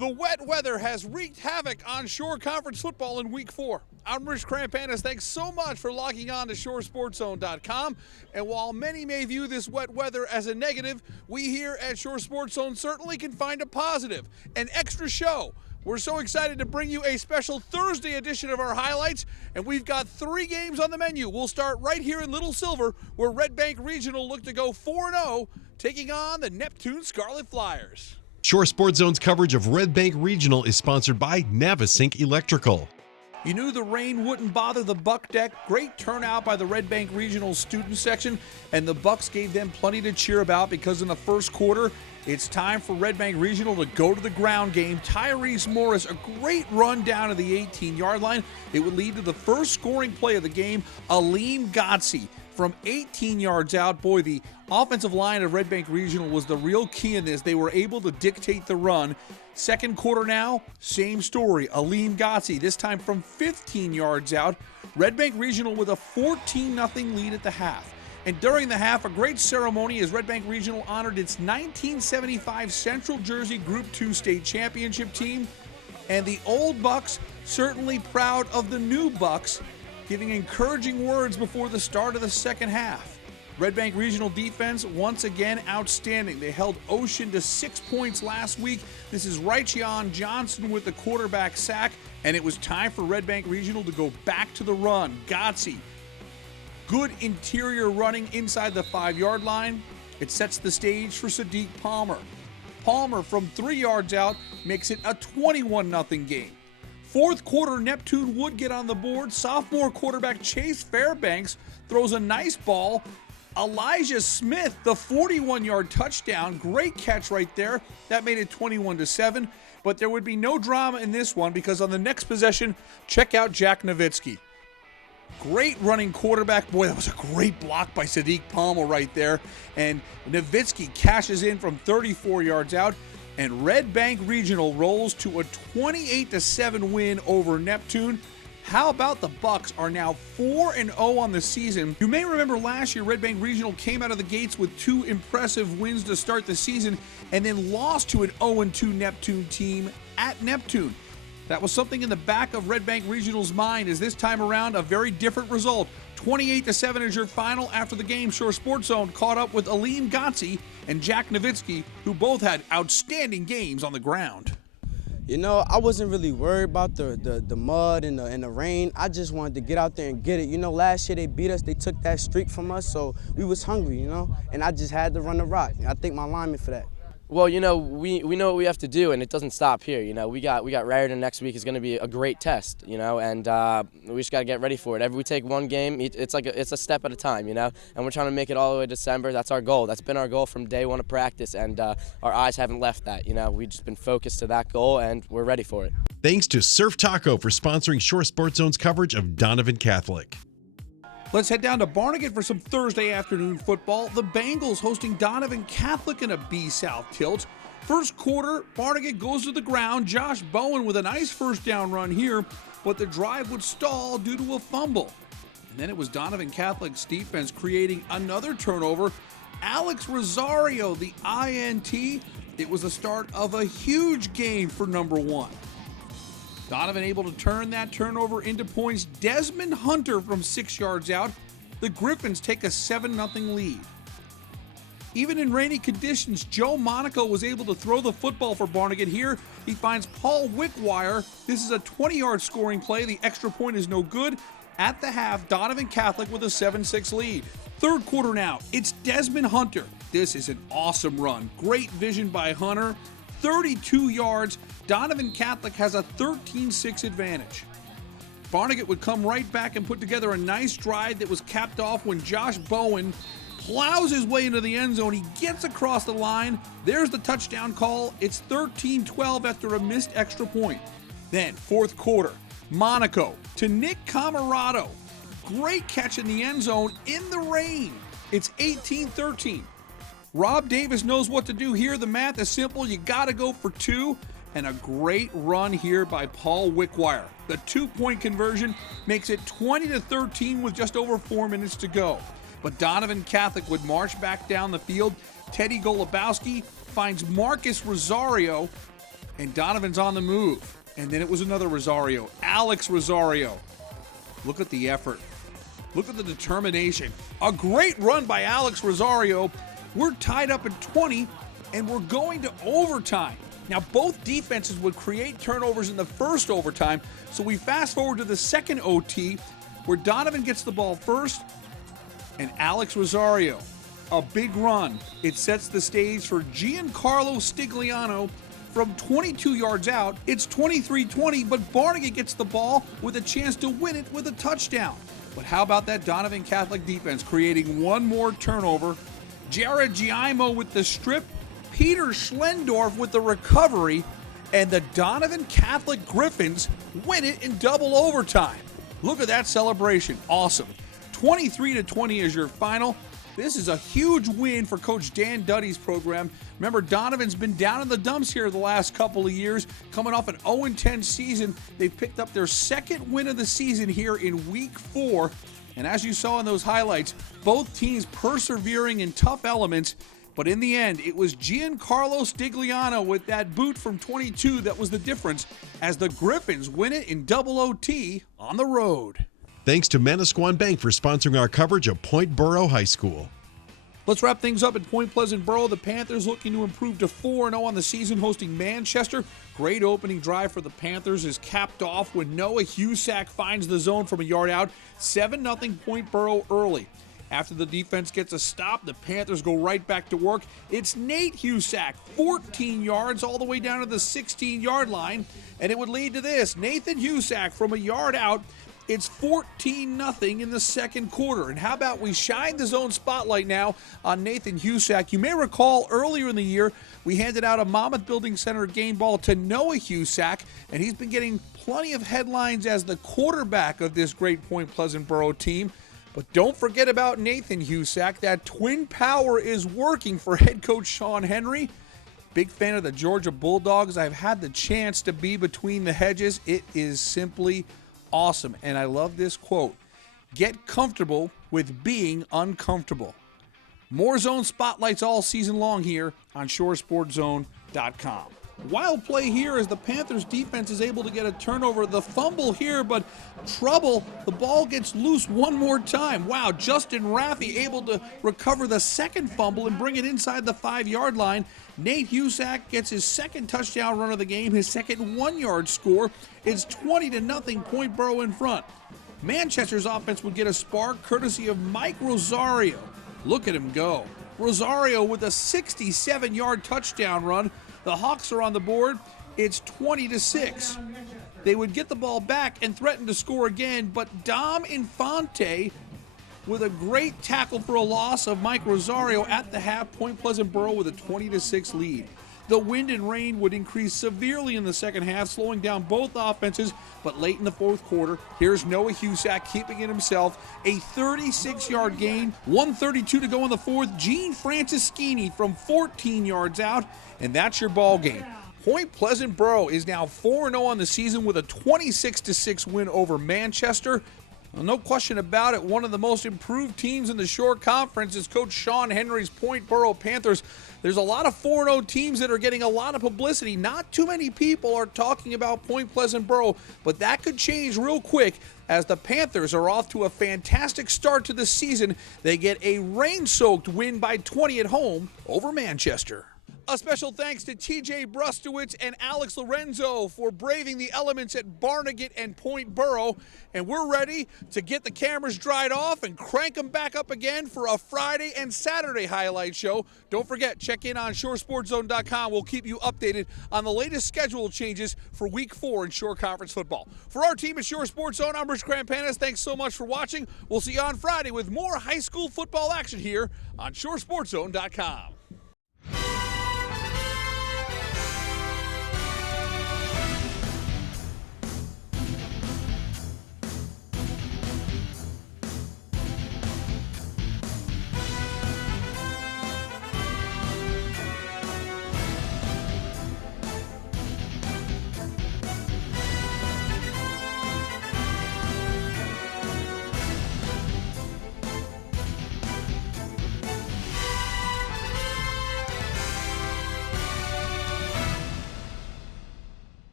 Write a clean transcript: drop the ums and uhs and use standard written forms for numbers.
The wet weather has wreaked havoc on Shore Conference football in Week 4. I'm Rich Krampanis. Thanks so much for logging on to ShoreSportsZone.com. And while many may view this wet weather as a negative, we here at Shore Sports Zone certainly can find a positive, an extra show. We're so excited to bring you a special Thursday edition of our highlights, and we've got 3 games on the menu. We'll start right here in Little Silver, where Red Bank Regional looked to go 4-0, taking on the Neptune Scarlet Flyers. Shore Sports Zone's coverage of Red Bank Regional is sponsored by Navasink Electrical. You knew the rain wouldn't bother the Buck deck. Great turnout by the Red Bank Regional student section, and the Bucks gave them plenty to cheer about because in the first quarter, it's time for Red Bank Regional to go to the ground game. Tyrese Morris, a great run down to the 18-yard line. It would lead to the first scoring play of the game, Aleem Gotsi. From 18 yards out, boy, the offensive line of Red Bank Regional was the real key in this. They were able to dictate the run. Second quarter now, same story. Aleem Gotsi, this time from 15 yards out. Red Bank Regional with a 14-0 lead at the half. And during the half, a great ceremony as Red Bank Regional honored its 1975 Central Jersey Group II state championship team. And the old Bucks certainly proud of the new Bucks, giving encouraging words before the start of the second half. Red Bank Regional defense, once again, outstanding. They held Ocean to 6 points last week. This is Raichion Johnson with the quarterback sack, and it was time for Red Bank Regional to go back to the run. Gotsi, good interior running inside the 5-yard line. It sets the stage for Sadiq Palmer. Palmer from 3 yards out makes it a 21-0 game. Fourth quarter, Neptune would get on the board. Sophomore quarterback Chase Fairbanks throws a nice ball. Elijah Smith, the 41-yard touchdown. Great catch right there. That made it 21-7. But there would be no drama in this one because on the next possession, check out Jack Nowitzki. Great running quarterback. Boy, that was a great block by Sadiq Palmer right there. And Nowitzki cashes in from 34 yards out. And Red Bank Regional rolls to a 28-7 win over Neptune. How about the Bucks are now 4-0 on the season? You may remember last year Red Bank Regional came out of the gates with 2 impressive wins to start the season and then lost to an 0-2 Neptune team at Neptune. That was something in the back of Red Bank Regional's mind as this time around a very different result. 28-7 is your final. After the game, Shore Sports Zone caught up with Aleem Gotsi and Jack Nowitzki, who both had outstanding games on the ground. You know, I wasn't really worried about the mud and the rain. I just wanted to get out there and get it. You know, last year they beat us. They took that streak from us, so we was hungry, you know, and I just had to run the rock. I thank my lineman for that. Well, you know, we know what we have to do, and it doesn't stop here. You know, we got Raritan next week is going to be a great test. You know, and we just got to get ready for it. Every we take one game, it's a step at a time. You know, and we're trying to make it all the way to December. That's our goal. That's been our goal from day one of practice, and our eyes haven't left that. You know, we've just been focused to that goal, and we're ready for it. Thanks to Surf Taco for sponsoring Shore Sports Zone's coverage of Donovan Catholic. Let's head down to Barnegat for some Thursday afternoon football. The Bengals hosting Donovan Catholic in a B-South tilt. First quarter, Barnegat goes to the ground. Josh Bowen with a nice first down run here, but the drive would stall due to a fumble. And then it was Donovan Catholic's defense creating another turnover. Alex Rosario, the INT. It was the start of a huge game for number 1. Donovan able to turn that turnover into points. Desmond Hunter from 6 yards out. The Griffins take a 7-0 lead. Even in rainy conditions, Joe Monaco was able to throw the football for Barnegat here. He finds Paul Wickwire. This is a 20-yard scoring play. The extra point is no good. At the half, Donovan Catholic with a 7-6 lead. Third quarter now, it's Desmond Hunter. This is an awesome run. Great vision by Hunter. 32 yards. Donovan Catholic has a 13-6 advantage. Barnegat would come right back and put together a nice drive that was capped off when Josh Bowen plows his way into the end zone. He gets across the line. There's the touchdown call. It's 13-12 after a missed extra point. Then, fourth quarter, Monaco to Nick Camarado. Great catch in the end zone in the rain. It's 18-13. Rob Davis knows what to do here. The math is simple. You got to go for 2. And a great run here by Paul Wickwire. The 2-point conversion makes it 20-13 with just over 4 minutes to go. But Donovan Catholic would march back down the field. Teddy Golubowski finds Marcus Rosario, And Donovan's on the move. And then it was another Rosario, Alex Rosario. Look at the effort. Look at the determination. A great run by Alex Rosario. We're tied up at 20, and we're going to overtime. Now, both defenses would create turnovers in the first overtime, so we fast forward to the second OT, where Donovan gets the ball first, and Alex Rosario, a big run. It sets the stage for Giancarlo Stigliano from 22 yards out. It's 23-20, but Barnegat gets the ball with a chance to win it with a touchdown. But how about that Donovan Catholic defense creating one more turnover? Jared Giaimo with the strip, Peter Schlendorf with the recovery, and the Donovan Catholic Griffins win it in double overtime. Look at that celebration. Awesome. 23-20 is your final. This is a huge win for Coach Dan Duddy's program. Remember, Donovan's been down in the dumps here the last couple of years. Coming off an 0-10 season, they've picked up their second win of the season here in Week 4. And as you saw in those highlights, both teams persevering in tough elements. But in the end, it was Giancarlo Stigliano with that boot from 22 that was the difference as the Griffins win it in double OT on the road. Thanks to Manasquan Bank for sponsoring our coverage of Point Boro High School. Let's wrap things up at Point Pleasant Boro. The Panthers looking to improve to 4-0 on the season, hosting Manchester. Great opening drive for the Panthers is capped off when Noah Husak finds the zone from a yard out. 7-0 Point Boro early. After the defense gets a stop, the Panthers go right back to work. It's Nate Husak, 14 yards all the way down to the 16-yard line. And it would lead to this. Nathan Husak from a yard out. It's 14-0 in the second quarter. And how about we shine the zone spotlight now on Nathan Husak. You may recall earlier in the year, we handed out a Monmouth Building Center game ball to Noah Husak, and he's been getting plenty of headlines as the quarterback of this great Point Pleasant Boro team. But don't forget about Nathan Husak. That twin power is working for head coach Sean Henry. Big fan of the Georgia Bulldogs. I've had the chance to be between the hedges. It is simply awesome. And I love this quote. Get comfortable with being uncomfortable. More zone spotlights all season long here on ShoreSportsZone.com. Wild play here as the Panthers defense is able to get a turnover. The fumble here, but trouble. The ball gets loose one more time. Wow, Justin Raffi able to recover the second fumble and bring it inside the 5-yard line. Nate Husak gets his second touchdown run of the game, his second 1-yard score. It's 20-0 Point Boro in front. Manchester's offense would get a spark courtesy of Mike Rosario. Look at him go. Rosario with a 67-yard touchdown run. The Hawks are on the board. It's 20-6. They would get the ball back and threaten to score again, but Dom Infante with a great tackle for a loss of Mike Rosario at the half. Point Pleasant Boro with a 20-6 lead. The wind and rain would increase severely in the second half, slowing down both offenses, but late in the fourth quarter, here's Noah Husak keeping it himself. A 36-yard gain, 1:32 to go in the fourth. Gene Franceschini from 14 yards out, and that's your ball game. Point Pleasant Boro is now 4-0 on the season with a 26-6 win over Manchester. Well, no question about it, one of the most improved teams in the Shore Conference is Coach Sean Henry's Point Boro Panthers. There's a lot of 4-0 teams that are getting a lot of publicity. Not too many people are talking about Point Pleasant Boro, but that could change real quick as the Panthers are off to a fantastic start to the season. They get a rain-soaked win by 20 at home over Manchester. A special thanks to TJ Brustowitz and Alex Lorenzo for braving the elements at Barnegat and Point Boro. And we're ready to get the cameras dried off and crank them back up again for a Friday and Saturday highlight show. Don't forget, check in on ShoreSportsZone.com. We'll keep you updated on the latest schedule changes for Week 4 in Shore Conference football. For our team at Shore Sports Zone, I'm Rich Crampanis. Thanks so much for watching. We'll see you on Friday with more high school football action here on ShoreSportsZone.com.